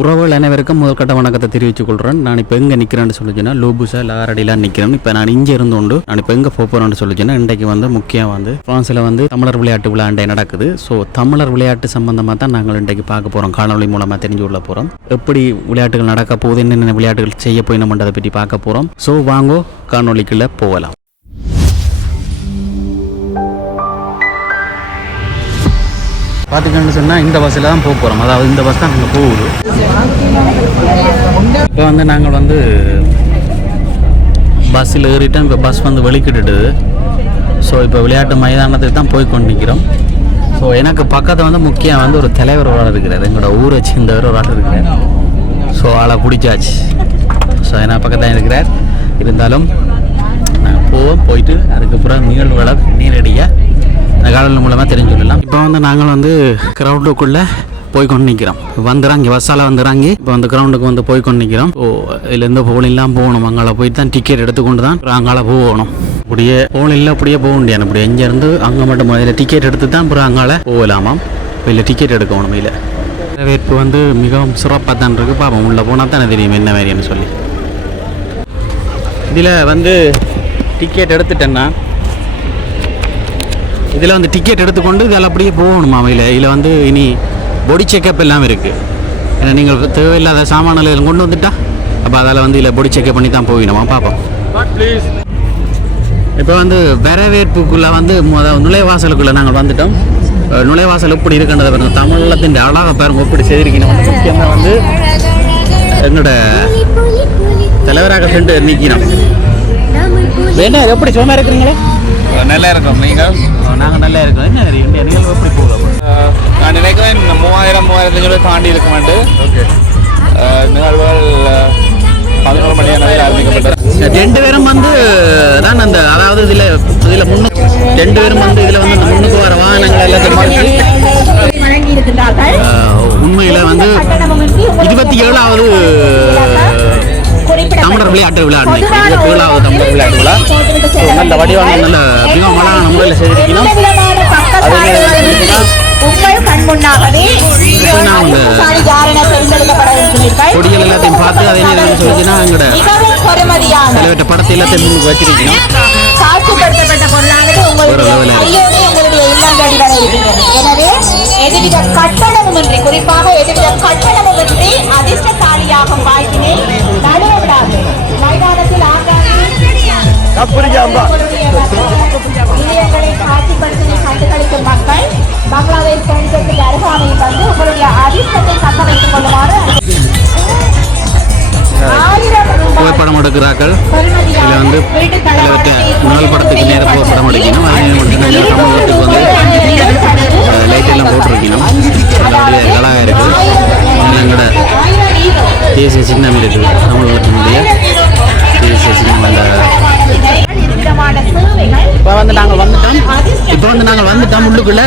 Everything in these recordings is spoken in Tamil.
உறவுகள் அனைவருக்கும் முதற்கட்ட வணக்கத்தை தெரிவித்துக் கொள்கிறேன். நான் இப்போ எங்கே நிற்கிறேன்னு சொல்லிச்சுன்னா லோபுசா லாரடிலாம் நிற்கிறேன். இப்போ நான் இங்கே இருந்து கொண்டு நான் இப்போ எங்கே போகிறேன்னு சொல்லிச்சுன்னா இன்றைக்கு முக்கியம் ஃப்ரான்ஸில் தமிழர் விளையாட்டு விழா இன்றைக்கு நடக்குது. ஸோ தமிழர் விளையாட்டு சம்பந்தமாக தான் நாங்கள் இன்றைக்கு பார்க்க போகிறோம். காணொலி மூலமாக தெரிஞ்சு கொள்ள போகிறோம். எப்படி விளையாட்டுகள் நடக்க போகுது, என்னென்ன விளையாட்டுகள் செய்ய போயினோம்ன்றதை பற்றி பார்க்க போகிறோம். ஸோ வாங்கோ காணொலிக்குள்ளே போகலாம். பார்த்துக்கணும்னு சொன்னால் இந்த பஸ்ஸில் தான் போக போகிறோம். அதாவது இந்த பஸ் தான் அங்கே போகுது. இப்போ நாங்கள் பஸ்ஸில் ஏறிட்டோம். இப்போ பஸ் வெளிக்கிட்டுடுது. ஸோ இப்போ விளையாட்டு மைதானத்துக்கு தான் போய் கொண்டு நிற்கிறோம். ஸோ எனக்கு பக்கத்தில் முக்கியம் ஒரு தலைவர் ஒரு ஆள் இருக்கிறார். எங்களோட ஊரை சேர்ந்தவர் ஒரு ஆள் இருக்கிறார். ஸோ ஆளை பிடிச்சாச்சு. ஸோ என்ன பக்கத்தான் இருக்கிறார். இருந்தாலும் நாங்கள் போயிட்டு அதுக்கப்புறம் நிகழ்வுகளை நேரடியாக இந்த காலையில் மூலமாக தெரிஞ்சுக்கலாம். இப்போ நாங்கள் கிரவுண்டுக்குள்ளே போய் கொண்டு நிற்கிறோம். வந்துடுறாங்க பஸ்ஸால் வந்துடுறாங்க. இப்போ கிரவுண்டுக்கு போய் கொண்டு நிற்கிறோம். ஓ இதுலேருந்து போலிலாம் போகணும். அங்கே போயிட்டு தான் டிக்கெட் எடுத்துக்கொண்டு தான் அங்கால போகணும். அப்படியே போலில் அப்படியே போக முடியாது. அப்படியே இங்கேருந்து அங்கே மட்டும் முதல்ல டிக்கெட் எடுத்து தான் அப்புறம் அங்கால போகலாமாம். இல்லை டிக்கெட் எடுக்கணும். இல்லை வரவேற்பு மிகவும் சிறப்பாக தான் இருக்குது. பார்ப்போம் உள்ளே போனால் தானே தெரியும் என்ன மாதிரின்னு சொல்லி. இதில் டிக்கெட் எடுத்துட்டேன்னா இதில் டிக்கெட் எடுத்துக்கொண்டு இதில் அப்படியே போகணுமா? இதில் இனி பொடி செக்கப் எல்லாம் இருக்குது. ஏன்னா நீங்கள் தேவையில்லாத சாமான்கள் கொண்டு வந்துட்டா அப்போ அதில் இதில் பொடி செக்கப் பண்ணி தான் போயிடுமா. பார்ப்போம். இப்போ வரவேற்புக்குள்ளே நுழைவாசலுக்குள்ளே நாங்கள் வந்துட்டோம். நுழைவாசல் எப்படி இருக்குன்றதை பாருங்கள். தமிழத்தின் அழகாக பாருங்க எப்படி செய்திருக்கணும். முக்கியமாக எங்களோட தலைவராக சென்று நிற்கணும். வேணா எப்படி சும்மா இருக்கிறீங்களே? நல்லா இருக்கும். நீங்கள்? நாங்கள் நல்லா இருக்கோம். என்ன இந்திய நிகழ்வு எப்படி போகுது? நான் நினைக்கிறேன் 3000-3500 தாண்டி இருக்குமாண்டு. ஓகே. நிகழ்வுகள் 11 மணி அளவில் ஆரம்பிக்கப்பட்டது. 2 பேரும் தான் அதாவது இதில் 2 பேரும் இதில் இந்த முன்னுக்கு வர வாகனங்கள் எல்லாத்தையும் உண்மையில் 27வது தமிழர் விளையாட்டு விழா. 27வது தமிழர் விளையாட்டு விழா. நல்ல வடிவான நல்ல மிகவும் அழகான முறையில் செய்திருக்கணும். கொடிகள் எல்லாத்தையும் பார்த்து அதே நேரம் சொல்லிச்சுன்னா எங்களோட தலைவட்ட படத்தை எல்லாத்தையும் முன்னுக்கு வச்சிருக்கணும். ஒரு எதுவித கட்டணமுமின்றி, குறிப்பாக எதுவித கட்டணமுமின்றி அதிர்ஷ்டசாலியாகும் வாய்ப்பினை நழுவக்கூடாது. மைதானத்தில் காட்சிப்படுத்தி கண்டுகளிக்கும் மக்கள் பங்களாதேஷ் சைன்யத்துக்கு அருகாமையில் உங்களுடைய அதிர்ஷ்டத்தை தக்க வைத்துக் கொள்ளுமாறு புகைப்படம் எடுக்கிறார்கள். இதில் தலைவர்கிட்ட முதல் படத்துக்கு நேர புகைப்படம் எடுக்கணும். தமிழகத்துக்கு லைட் எல்லாம் போட்டிருக்கணும். அப்படியே அழகாக இருக்குது. எங்களோட தேசிய சின்னம் இருக்குது. தமிழகத்தினுடைய தேசிய சின்னம். அந்த இப்போ நாங்கள் வந்துட்டோம். இப்போ நாங்கள் வந்துட்டோம் உள்ளுக்குள்ளே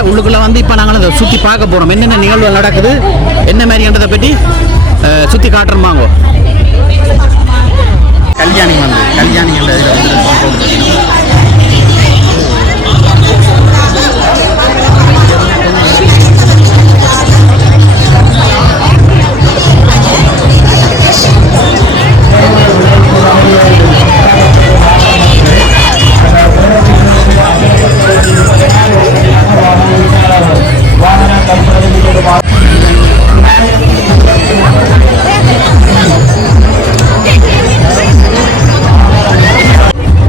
இப்போ நாங்கள் அதை சுற்றி பார்க்க போகிறோம். என்னென்ன நிகழ்வுகள் நடக்குது, என்ன மாதிரின்றதை பற்றி சுற்றி காட்டுறோமாங்கோ. கல்யாணிகள்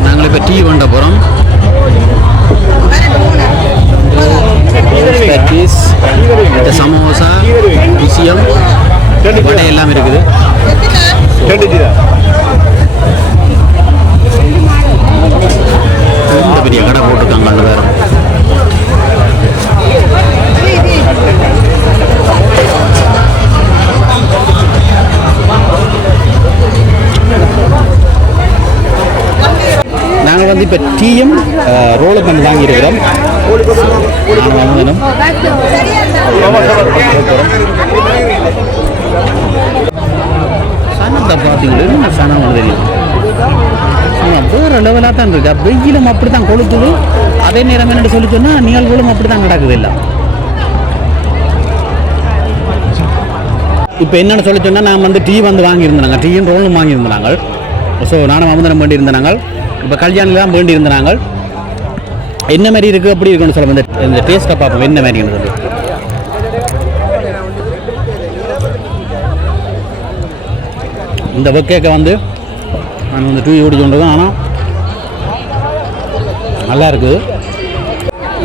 நாங்கள் இப்போ டீ கொண்ட போகிறோம். சமோசா, விஷயம் வடை எல்லாம் இருக்குது. இந்த பெரிய கடை போட்டிருக்காங்க. அந்த வேறு நாங்கள் இப்போ டீயும் ரோலு பண்ணி வாங்கியிருக்கிறோம். நான் வாங்கணும். சனத்தை பார்த்தீங்களா? சனம் தெரியும். வேறு லெவலாக தான் இருக்கு. வெயிலும் அப்படி தான் கொளுத்துது. அதே நேரம் என்னென்னு சொல்லி சொன்னால் நிகழ்வுகளும் அப்படி தான் நடக்குது. எல்லாம் இப்போ என்னென்னு சொல்லி சொன்னால் நான் வந்து டீ வந்து வாங்கியிருந்தாங்க, டீயும் ரோலும் வாங்கியிருந்தாங்க. ஸோ நானும் அமுதனம் வேண்டியிருந்தாங்க. இப்போ கல்யாணம் வேண்டியிருந்தாங்க. என்ன மாதிரி இருக்குது அப்படி இருக்குன்னு சொல்ல இந்த டேஸ்ட்டை பார்ப்போம் என்ன மாதிரின்னு சொல்லி. இந்த வெக்கேக்கை வந்து நான் வந்து டீ ஓடி கொண்டது, ஆனால் நல்லா இருக்குது.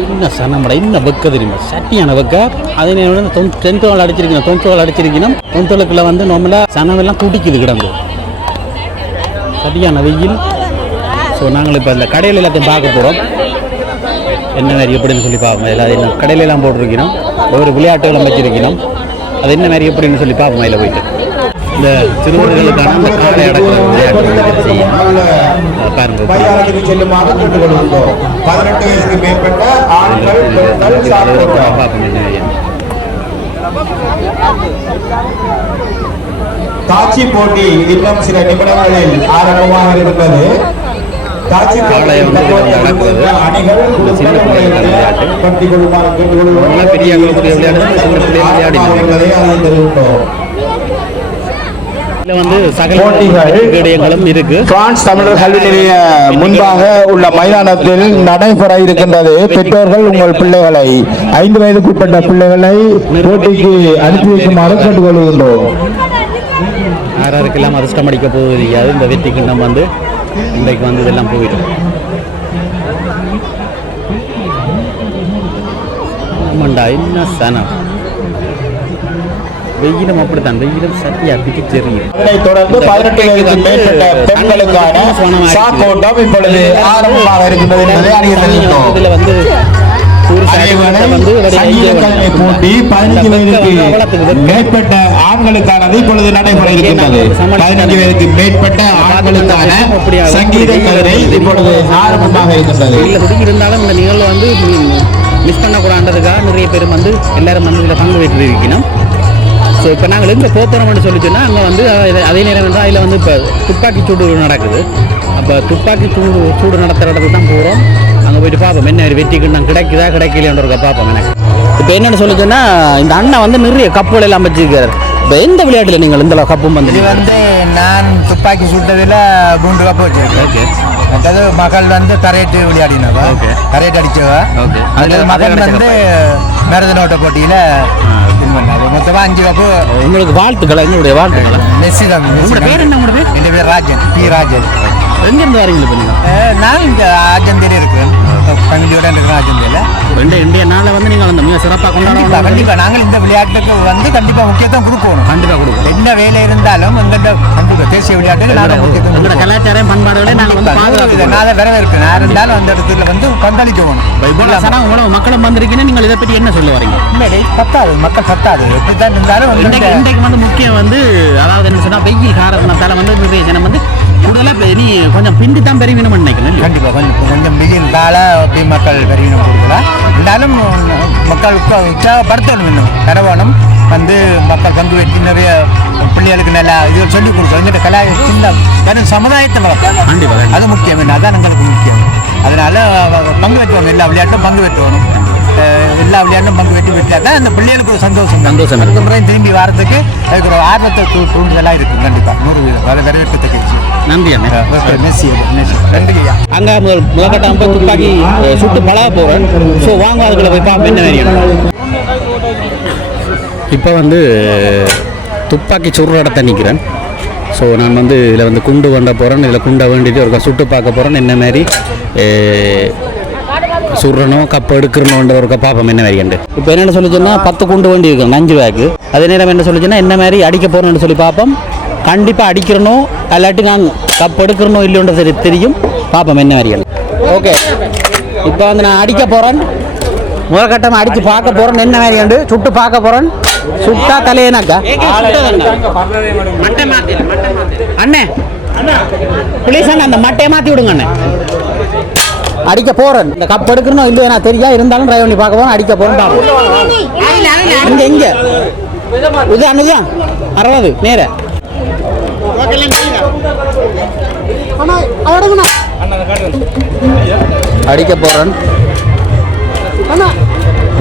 இன்னும் சனமடை இன்னும் வெக்க தெரியுமா, சட்டியான வெக்க. அதே நேரம் 10 அடிச்சிருக்கணும், 90 அடிச்சிருக்கணும். 90க்குள்ள வந்து நார்மலாக சனமெல்லாம் குடிக்குது கிடந்து, சட்டியான வெயில். ஸோ நாங்கள் இப்போ இந்த கடையில் எல்லாத்தையும் பார்க்க போகிறோம் என்ன மாதிரி எப்படின்னு சொல்லி பார்ப்போம். எல்லாத்தையும் கடையிலெல்லாம் போட்டிருக்கணும், ஒவ்வொரு விளையாட்டுகளும் வச்சிருக்கணும். அது என்ன மாதிரி எப்படின்னு சொல்லி பார்ப்போம். அதில் போயிட்டு இந்த சிறுவர்களுக்கான அந்த காலை அடக்கிற விளையாட்டு பாருங்க. செல்லுமாறு கேட்டுக்கொள்கின்றோம். 18 வயதுக்கு மேற்பட்ட ஆண்கள் பார்ப்போம் என்ன காட்சி போட்டி இன்னும் சில நிமிடங்களில் ஆரம்பமாக இருக்கிறது. காட்சி போட்டி அணிகள் பற்றி கொள்ளுமாறு கேட்டுக்கொள்கிறோம். பெரிய வந்து சகல இருக்கு. பிரான்ஸ் தமிழர் கல்வி நிலைய முன்பாக உள்ள மைதானத்தில் நடைபெற இருக்கின்றது. பெற்றோர்கள் உங்கள் பிள்ளைகளை 5 வயதுக்குட்பட்ட பிள்ளைகளை போட்டிக்கு அனுப்பி வைக்குமாறு கேட்டுக்கொள்கின்றோம். யாருக்கெல்லாம் அதிர்ஷ்டம் அடிக்க போவது தெரியாது. இந்த வெற்றி கிண்ணம் வந்து இன்றைக்கு வந்து இதெல்லாம் போயிடும். ஆமாண்டா, என்ன சனம் வெயிலும் அப்படித்தான், வெயிலும் சட்டியா பிடிச்செறியும். அதனைத் தொடர்ந்து 18 வயதுக்கு மேற்பட்ட பெண்களுக்கான சாக்கோட்டம் இப்பொழுது ஆரம்பமாக இருக்கின்றது என்பதை அறிய தெரிவித்தோம். இதுல வந்து போட்டி 15 வயதுக்கு மேற்பட்ட ஆண்களுக்கானது இப்பொழுது நடைபெற இருக்கின்றது. 15 வயதுக்கு மேற்பட்ட ஆண்களுக்கான சங்கீத கலை இப்பொழுது ஆரம்பமாக இருக்கின்றது. இருந்தாலும் இந்த நிகழ்வு வந்து மிஸ் பண்ணக்கூடாதுக்காக நிறைய பேர் வந்து எல்லாரும் வந்து இதில் பங்கு பெற்று இருக்கணும். ஸோ இப்போ நாங்கள் எங்கே போகிறோம்னு சொல்லி சொன்னால் அங்கே வந்து அதே நேரம் வந்து அதில் வந்து இப்போ துப்பாக்கி சூடு நடக்குது. அப்போ துப்பாக்கி சூடு நடத்துகிற இடத்துக்கு தான் போகிறோம். அங்கே போயிட்டு பார்ப்போம் என்ன வெற்றிக்கு நான் கிடைக்குதா கிடைக்கலையான்றத பார்ப்போம். எனக்கு இப்போ என்னென்னு சொல்லி சொன்னால் இந்த அண்ணன் வந்து நிறைய கப்புகள் எல்லாம் வச்சுருக்காரு. இப்போ எந்த விளையாட்டில் நீங்கள் இந்த கப்பும் வந்து இது வந்து நான் துப்பாக்கி சுட்டதில் 3 கப்பு வச்சிருக்கேன். ஓகே. மற்றது மகள் வந்து கரையட்டு விளையாடினவா. ஓகே. கரையட்டு அடித்தவா. ஓகே. அதில் மகன் வந்து மேரதன் ஓட்ட போட்டியில் வின் பண்ணாங்க. மொத்தமாக 5 கப்பு. உங்களுக்கு வாழ்த்துக்கள், எங்களுடைய வாழ்த்துக்கள். மெஸ்ஸி தான். உங்களோட பேர் என்ன? உங்களோட பேர்? என் பேர் ராஜன், பி ராஜன். எங்கேருந்து வரீங்களா இப்போ நீங்கள்? நான் இங்கே ஆஜந்தேரி இருக்கிறேன், ஃபேமிலியோட இருக்கிறேன் ஆஜந்தேரியில். இந்திய நாளை வந்து நீங்கள் அந்த மிக சிறப்பாக கொண்டாடுவோம். கண்டிப்பாக நாங்கள் இந்த விளையாட்டுக்கு வந்து கண்டிப்பாக முக்கியத்துவம் கொடுக்கணும். கண்டிப்பாக கொடுக்கணும். என்ன வேலை இருந்தாலும் எங்கள்கிட்ட தேசிய விளையாட்டுக்கு நாங்கள் முக்கியத்துவம் கொடுக்கணும். கலாச்சாரம் பண்பாடுகளை நாங்கள் வந்து பாதுகாக்கிறோம். நான் வரவேற்கிறேன். யார் இருந்தாலும் அந்த இடத்துல வந்து பங்களிக்கணும். இவ்வளவு மக்களும் வந்திருக்கீங்க, நீங்கள் இதை பற்றி என்ன சொல்ல வரீங்க? பத்தாது, மக்கள் பத்தாது. எப்படித்தான் இருந்தாலும் இன்றைக்கு வந்து முக்கியம் வந்து அதாவது என்ன சொன்னால் வெயில் காரணத்தால் வந்து நிறைய ஜனம் வந்து கூடுதலாக நீ கொஞ்சம் பிண்டி தான் பெருவினம் நினைக்கணும். கண்டிப்பாக கொஞ்சம் வெயில் கால அப்படி மக்கள் பெருவினம் கொடுக்கலாம். இருந்தாலும் மக்களுக்கு உற்சாகப்படுத்தணும், இன்னும் கரவானம் வந்து மக்கள் பங்கு பெற்று நிறைய பிள்ளைகளுக்கு நல்லா இது சொல்லிக் கொடுக்கணும். எங்கிட்ட சின்ன வெறும் சமுதாயத்தை வளர்க்கணும். கண்டிப்பாக அது முக்கியம். அதான் எங்களுக்கு முக்கியம். அதனால பங்கு பெற்றுவாங்க, எல்லா விளையாட்டும் பங்கு பெற்றுவாங்க. எல்லா விளையாட்டும் பங்கு பெற்றா தான் அந்த பிள்ளைகளுக்கு ஒரு சந்தோஷம் அடுத்த முறையும் திரும்பி வரதுக்கு அதுக்கு ஒரு ஆர்வத்தை தூண்டுதலாக இருக்கும். கண்டிப்பாக 100% வரவேற்கத்தக்க. நன்றி அண்ணா. மெஸ்ஸி நன்றி ஐயா. அங்கே முதற்கட்டம் போய் துப்பாக்கி சுட்டு பழக போகிறேன். ஸோ வாங்க அதுக்குள்ள போய் பார்ப்போம் என்ன வேணும். இப்போ வந்து துப்பாக்கி சுடுற இடத்த நிற்கிறேன். ஸோ நான் வந்து இதில் வந்து குண்டு வண்ட போகிறேன். இதில் குண்டை வேண்டிட்டு ஒரு சுட்டு பார்க்க போகிறேன். என்ன மாதிரி சுடுறணும் கப்பு எடுக்கணுன்ற ஒரு பார்ப்போம் என்ன மாதிரி கண்டு. இப்போ என்னென்ன சொல்லிச்சுன்னா 10 குண்டு வண்டி இருக்கும் 5 பேக்கு. அதே நேரம் என்ன சொல்லிச்சுன்னா என்ன மாதிரி அடிக்க போகிறேன்னு சொல்லி பார்ப்போம். கண்டிப்பாக அடிக்கிறணும், இல்லாட்டி நான் கப் எடுக்கிறணும் இல்லைன்றது தெரியும். பார்ப்போம் என்ன மாதிரி. ஓகே, இப்போ வந்து நான் அடிக்க போகிறேன். முதல் கட்டமாக அடித்து பார்க்க போகிறேன் என்ன மாதிரி கண்டு. சுட்டு பார்க்க போகிறேன். சுட்டா தலையனாக்கா அண்ணே ப்ளீஸ் அண்ணா அந்த மட்டையை மாற்றி விடுங்க அண்ணே. அடிக்க போகிறேன். இந்த கப் எடுக்கணும் இல்லையா நான் தெரியா, இருந்தாலும் ட்ரை பண்ணி பார்க்க போகிறேன். அடிக்க போகிறேன் பார்ப்போம். இங்கே இங்கே இதுதான் இதுதான் 60 நேர அடிக்க போகிறேன்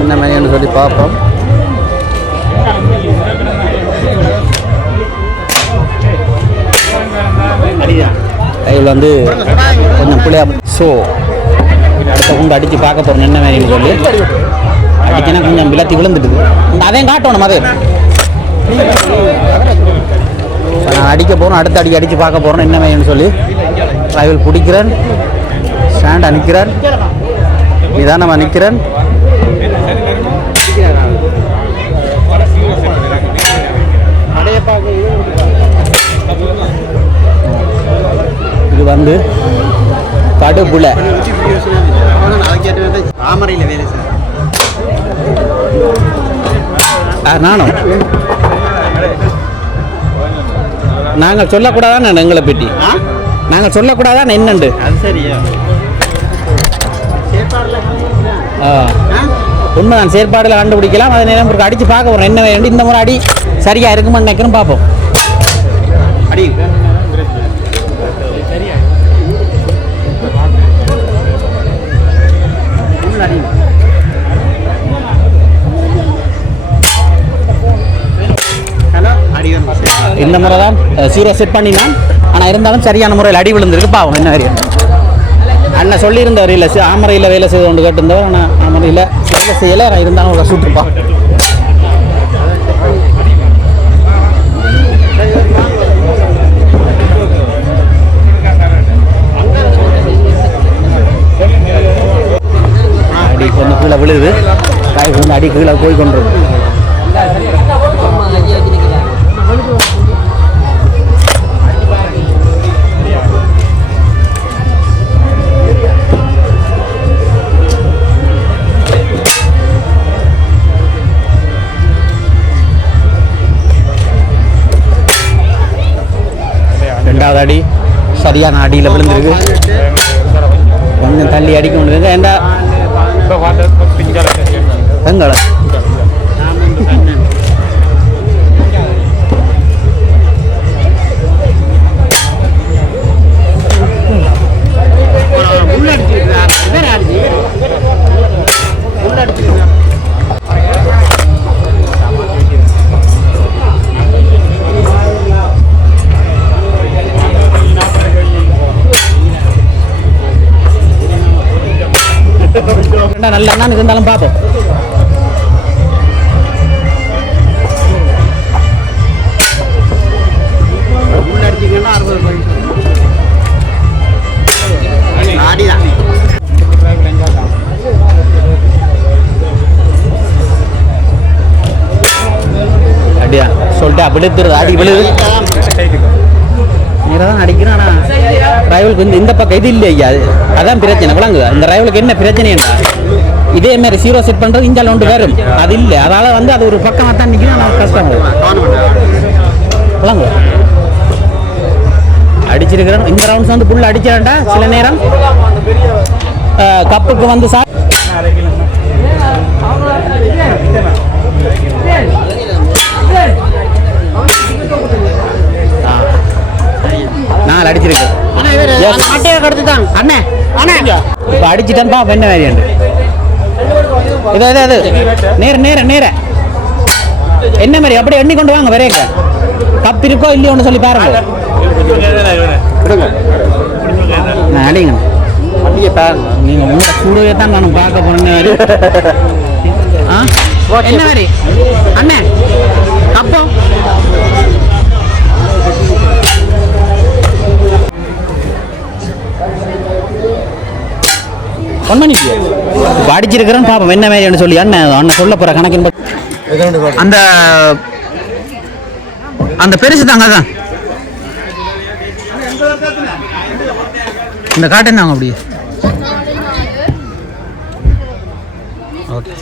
என்ன மாதிரின்னு சொல்லி பார்ப்போம். ராகுல் வந்து கொஞ்சம் பிள்ளையா. ஸோ அடுத்த குண்டு அடித்து பார்க்க போகிறோம் என்ன மாதிரின்னு சொல்லி. அடிச்சுன்னா கொஞ்சம் விளத்தி விழுந்துட்டுது. அதையும் காட்டணும் அதே நான் அடிக்க போகிறோம். அடுத்த அடித்து பார்க்க போகிறோம் என்ன மாதிரின்னு சொல்லி. ராகுல் பிடிக்கிறேன், ஸ்டாண்டாக நிற்கிறான், நிதானமாக நிற்கிறேன். இது வந்து கடுப்புல நானும் நாங்கள் சொல்லக்கூடாதான் எங்களை பற்றி நாங்கள் சொல்லக்கூடாதான் என்னண்டு உண்மைதான். செயற்பாடில் கண்டுபிடிக்கலாம். அதை நேரம் ஒரு அடித்து பார்க்க போகிறோம் என்ன வேணும். இந்த முறை அடி சரியாக இருக்குமான்னு நினைக்கிறோம், பார்ப்போம். அடி இந்த முறை தான் 0 செட் பண்ணினான். ஆனால் இருந்தாலும் சரியான முறையில் அடி விழுந்திருக்கு. பாவம் என்ன வரையும் அண்ணன் சொல்லியிருந்தவர் இல்லை ஆமரையில் வேலை செய்து கொண்டு கேட்டிருந்தவர். ஆனால் ஆமரையில் வேலை செய்யலை. இருந்தாலும் ஒரு சூட்டுப்பா. அடி கொஞ்சம் கீழே விழுது. காய் கொஞ்சம் அடி கீழே போய் கொண்டிருக்கும். ரெண்டாவது அடி சரியான அடியில் விழுந்திருக்கு. கொஞ்சம் தள்ளி அடிக்க முடியுது. ஏண்டா எங்களை நல்ல அண்ணா இருந்தாலும் பார்ப்போம். அடியா சொல்லிட்டு விழுத்துறது அடி விழுது. நேராக தான் அடிக்கிறேன். ஆனால் ரைவலுக்கு வந்து இந்த பக்கம் இது இல்லையா, அதான் பிரச்சனை. விளங்குதா? இந்த ரைவலுக்கு என்ன பிரச்சனைன்னா இதே மாதிரி 0 செட் பண்ணுறது இஞ்சால் ஒன்று வரும். அது இல்லை, அதனால் வந்து அது ஒரு பக்கமாக தான் நிற்கணும். ஆனால் கஷ்டம் விளங்குதா? அடிச்சிருக்கிறேன். இந்த ரவுண்ட்ஸ் வந்து புல் அடிச்சிடண்டா சில நேரம் கப்புக்கு வந்து சார் நான் அடிச்சிருக்கேன். இப்போ அடிச்சிட்டேன். பா என்ன வேறியாண்டு இது நேர நேர நேர என்ன மாதிரி அப்படியே எண்ணி கொண்டு வாங்க. வரையக்க கப் இருக்கோ இல்லையோன்னு சொல்லி பாருங்க. நான் அடிங்க நீங்க உங்களோட கூடவே தான் நான் பார்க்க போறேன். என்ன மாதிரி அண்ணே கப்போ இப்போ அடிச்சிருக்கிறேன்னு பார்ப்போம் என்ன மாதிரி சொல்லி. அண்ணன் அண்ணன் சொல்ல போகிற கணக்கின் அந்த அந்த பெருசு தாங்க தான் இந்த காட்டு தாங்க அப்படி. ஓகே,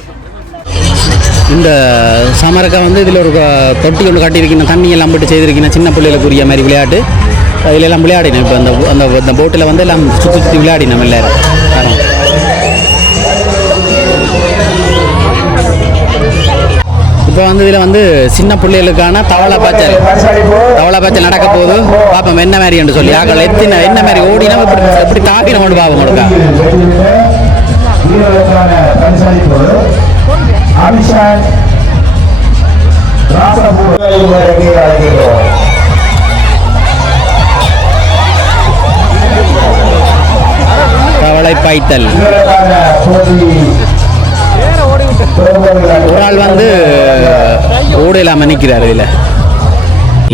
இந்த சமரக்கா வந்து இதில் ஒரு தொட்டி ஒன்று காட்டியிருக்கீங்க. தண்ணி எல்லாம் போட்டு செய்திருக்கீங்க. சின்ன பிள்ளைகளுக்குரிய மாதிரி விளையாட்டு. அதில் எல்லாம் விளையாடினோம். இப்போ அந்த போட்டில் வந்து எல்லாம் சுற்றி சுற்றி விளையாடினோம் எல்லாரும். இப்போ வந்து இதில் வந்து சின்ன பிள்ளைகளுக்கான தவளை பாய்ச்சல் நடக்க போகுது. பார்ப்போம் என்ன மாதிரி என்று சொல்லி. ஆக்கள் எத்தின என்ன மாதிரி ஓடினா எப்படி தாக்கின கொண்டு பார்ப்போம். கொடுக்கா பாய்த்தல். ஒரு ஆள் வந்து ஓடையிலாம நிற்கிறார் இதில்.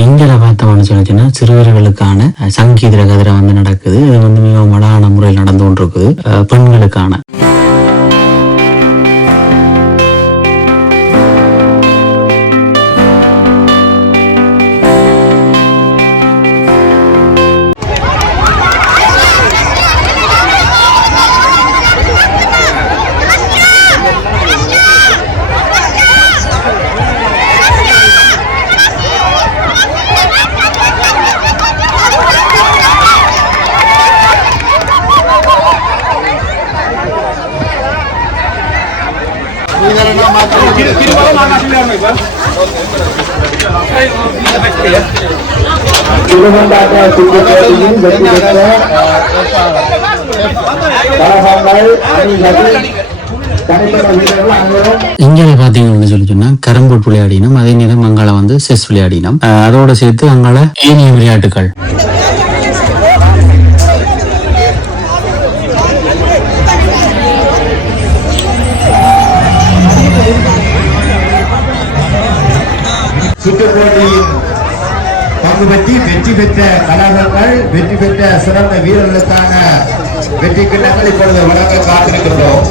இங்கே பார்த்தோம்னு சொல்லிச்சுன்னா சிறுவர்களுக்கான சங்கீத கதிரை வந்து நடக்குது. இது வந்து மிகவும் அழகான முறையில் நடந்து கொண்டிருக்குது. பெண்களுக்கான இங்கே பாத்தீங்கன்னு சொல்லி சொன்னா கரம்போட் விளையாடினோம். அதே நேரம் அங்கால வந்து செஸ் விளையாடினோம். அதோட சேர்த்து அங்கால ஏனைய விளையாட்டுகள் சுற்றுப்போட்டியில் பங்கு பெற்றி வெற்றி பெற்ற கலாகாரர்கள், வெற்றி பெற்ற சிறந்த வீரர்களுக்கான வெற்றி கிண்ணங்கள் இப்பொழுது வழங்க காத்திருக்கின்றோம்.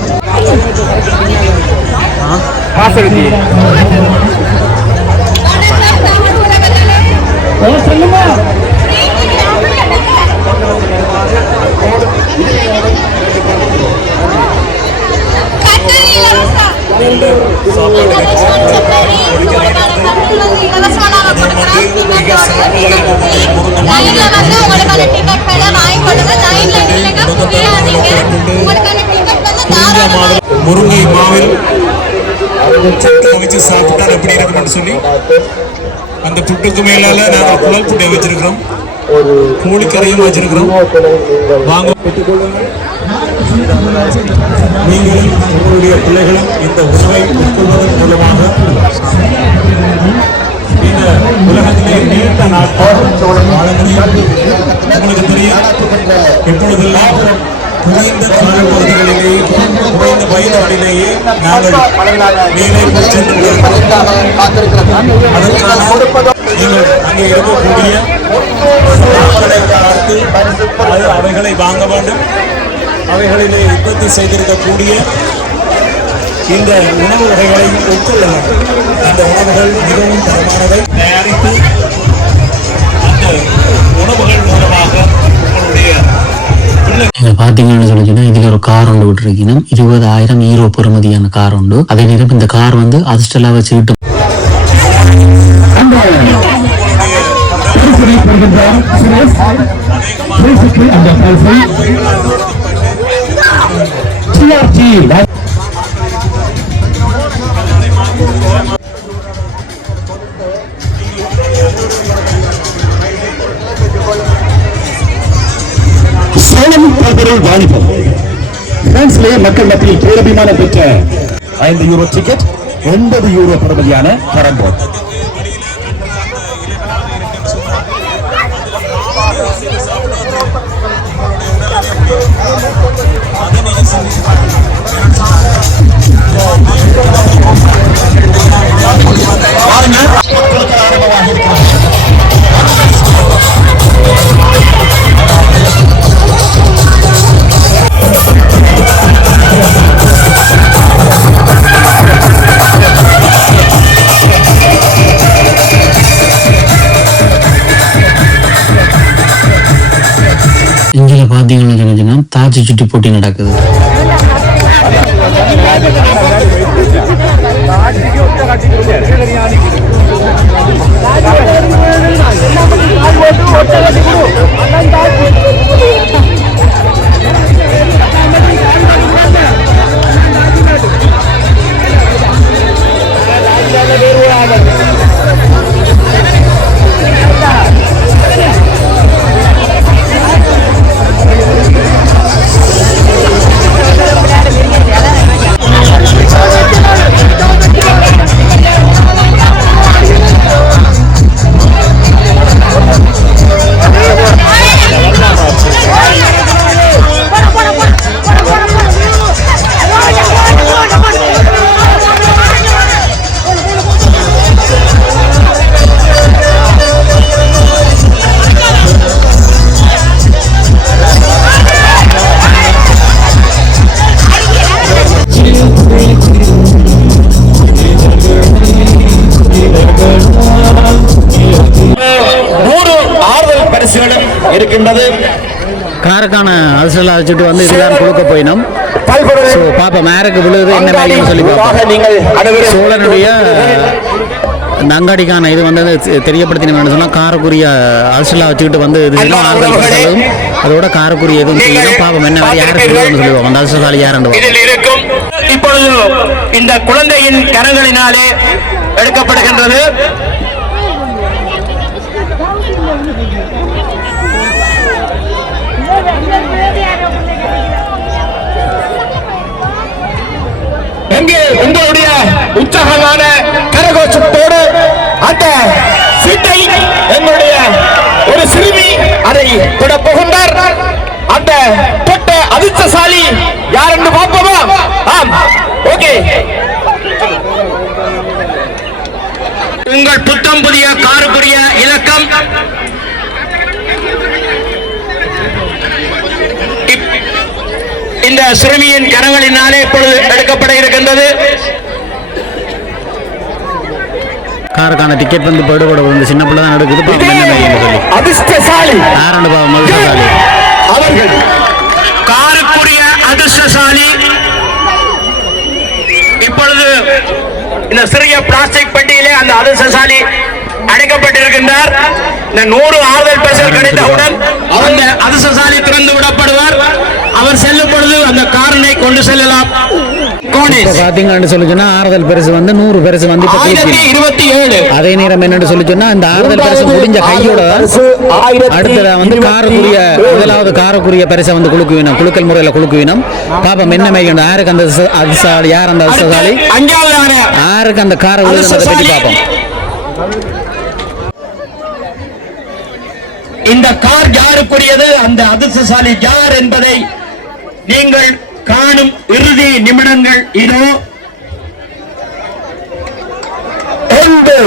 முருங்கை மாவில் வச்சு சாப்பிட்டா எப்படி இருக்குன்னு சொல்லி அந்த புட்டுக்கு மேலால நாங்கள் குழல் புட்டை வச்சிருக்கிறோம், கோழிக்கரையும் வச்சிருக்கிறோம். வாங்க நீங்களும் உங்களுடைய பிள்ளைகளும் இந்த உணவை உட்கொள்வதன் மூலமாக இந்த உலகத்திலே நீண்ட நாட்கள் உங்களுக்கு தெரியும். எப்பொழுதெல்லாம் குறைந்த காலப்பகுதிகளிலேயே குறைந்த வயதுகளிலேயே நாங்கள் நீரை சென்று நீங்கள் அங்கே இருக்கக்கூடிய பார்த்து அவைகளை வாங்க வேண்டும். அவைகளிலே உற்பத்தி செய்திருக்கக்கூடிய இந்த உணவு வகைகளையும் உட்கொள்ள வேண்டும். அந்த உணவுகள் மிகவும் தரமானவை. தயாரித்து அந்த உணவுகள் மூலமாக உங்களுடைய பாத்தீங்கன்னு சொல்லிச்சுன்னா இதுல ஒரு கார் ஒன்று விட்டுருக்கீங்க. 20,000 யூரோ பெறுமதியான கார் உண்டு. அதே நேரம் இந்த கார் வந்து அதிர்ஷ்டலா வச்சுக்கிட்டு வாணிபம் பிரான்சிலேயே மக்கள் மத்தியில் பேரபிமானம் பெற்ற 5 யூரோ டிக்கெட் 80 யூரோ பெறுமதியான கரம்போட். இங்கே பார்த்தீங்கன்னு சொன்னா தாஜி சுட்டி போட்டி நடக்குது. இருக்கின்றது. காருக்கான அரசியல் வச்சுட்டு வந்து இதுதான் கொடுக்க போயினோம். ஸோ பாப்பா மேருக்கு விழுது என்ன வேலைன்னு சொல்லி பார்ப்போம். சோழனுடைய இந்த அங்காடிக்கான இது வந்து தெரியப்படுத்தினு சொன்னால் காரக்குரிய அரசியலாக வச்சுக்கிட்டு வந்து இது ஆறுதல் படுத்ததும் அதோட காரக்குரிய எதுவும் செய்யணும். பாப்போம் என்ன வேலை யாருக்கு விழுதுன்னு சொல்லுவோம். அந்த அரசியல் யாருன்னு இருக்கும். இப்பொழுது இந்த குழந்தையின் கரங்களினாலே எடுக்கப்படுகின்றது. எங்கே உங்களுடைய உற்சாகமான கரகோஷத்தோடு அந்த சீட்டை எங்களுடைய ஒரு சிறுமி அதை தொட போகின்றார். அந்த தொட்ட அதிர்ஷ்டசாலி யார் என்று பார்ப்போமா? ஆம், ஓகே. உங்கள் புத்தம் புதிய காருக்குரிய இலக்கம் இந்த சிறுமியின் கரங்களினாலே இப்பொழுது எடுக்கப்பட இருக்கின்றது. காருக்கான டிக்கெட் வந்து போடுபட வந்து சின்ன பிள்ளை தான் எடுக்குது. சொல்லி அதிர்ஷ்டசாலி யாருன்னு பாவம் அதிர்ஷ்டசாலி அவர்கள் காருக்குரிய அதிர்ஷ்டசாலி இப்பொழுது இந்த சிறிய பிளாஸ்டிக் பெட்டியிலே அந்த அதிர்ஷ்டசாலி அடைக்கப்பட்டிருக்கின்றார். இந்த 100 ஆறுதல் பரிசுகள் கிடைத்தவுடன் அந்த அதிர்ஷ்டசாலி திறந்து விடப்படுவார். அவர் செல்லும் பொழுது அந்த காரனை கொண்டு செல்லலாம். பாத்தீங்கன்னு சொல்லி சொன்னா ஆறுதல் பரிசு வந்து 100 பரிசு வந்து 27. அதே நேரம் என்னன்னு சொல்லி சொன்னா இந்த ஆறுதல் பரிசு முடிஞ்ச கையோட அடுத்ததா வந்து காரக்குரிய முதலாவது காரக்குரிய பரிசை வந்து குழுக்குவினம் குழுக்கல் முறையில குழுக்குவினம். பாப்போம் என்ன மேய்க்கணும் யாருக்கு அந்த அதிர்ஷ்டசாலி யார் அந்த அதிர்ஷ்டசாலி யாருக்கு அந்த கார விழுந்ததை பற்றி பார்ப்போம். இந்த கார் யாருக்குரியது, அந்த அதிர்ஷ்டசாலி யார் என்பதை நீங்கள் காணும் இறுதி நிமிடங்கள் இதோ. 1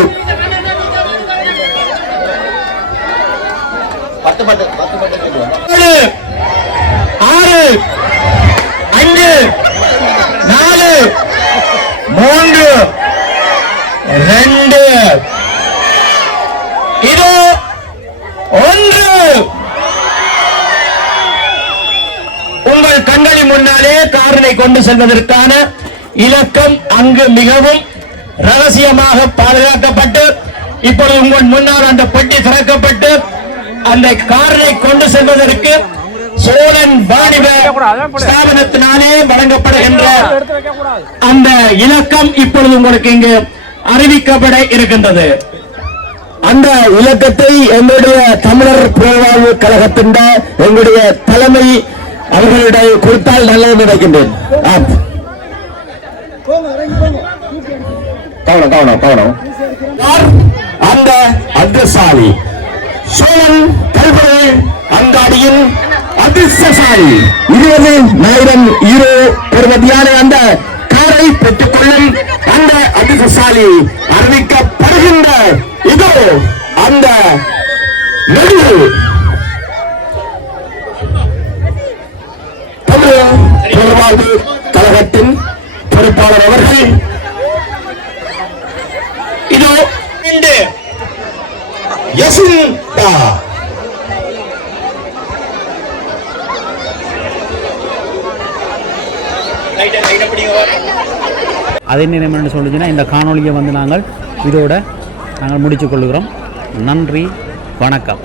6 5 4 3 2 இதோ 1. உங்கள் கண்களின் முன்னாலே காரனை கொண்டு செல்வதற்கான இலக்கம் அங்கு மிகவும் ரகசியமாக பாதுகாக்கப்பட்டு இப்பொழுது உங்கள் முன்னால் அந்த பெட்டி திறக்கப்பட்டு அந்த காரனை கொண்டு செல்வதற்கு சோழன் வாணிப ஸ்தாபனத்தினாலே வழங்கப்படுகின்ற அந்த இலக்கம் இப்பொழுது உங்களுக்கு இங்கு அறிவிக்கப்பட இருக்கின்றது. அந்த இலக்கத்தை எங்களுடைய தமிழர் புலவாழ்வு கழகத்தின் எங்களுடைய தலைமை அவர்களிடையே கொடுத்தால் நல்லது நினைக்கின்றேன். அந்த அதிர்ஷ்டசாலி சோழன் கல்வரை அங்காடியின் அதிர்ஷ்டசாலி 20,000 யூரோ பெறுமதியான அந்த காரை பெற்றுக் கொள்ளும் அந்த அதிர்ஷ்டசாலி அறிவிக்கப்படுகின்ற இதோ அந்த நடுவு தமிழ் புலவாழ்வு கழகத்தின் பொறுப்பாளர் அவர்கள் இதோ யசுந்தா அதே நேரம் என்ன சொல்லுச்சுன்னா இந்த காணொலியை வந்து நாங்கள் இதோட நாங்கள் முடித்துக் கொள்கிறோம். நன்றி, வணக்கம்.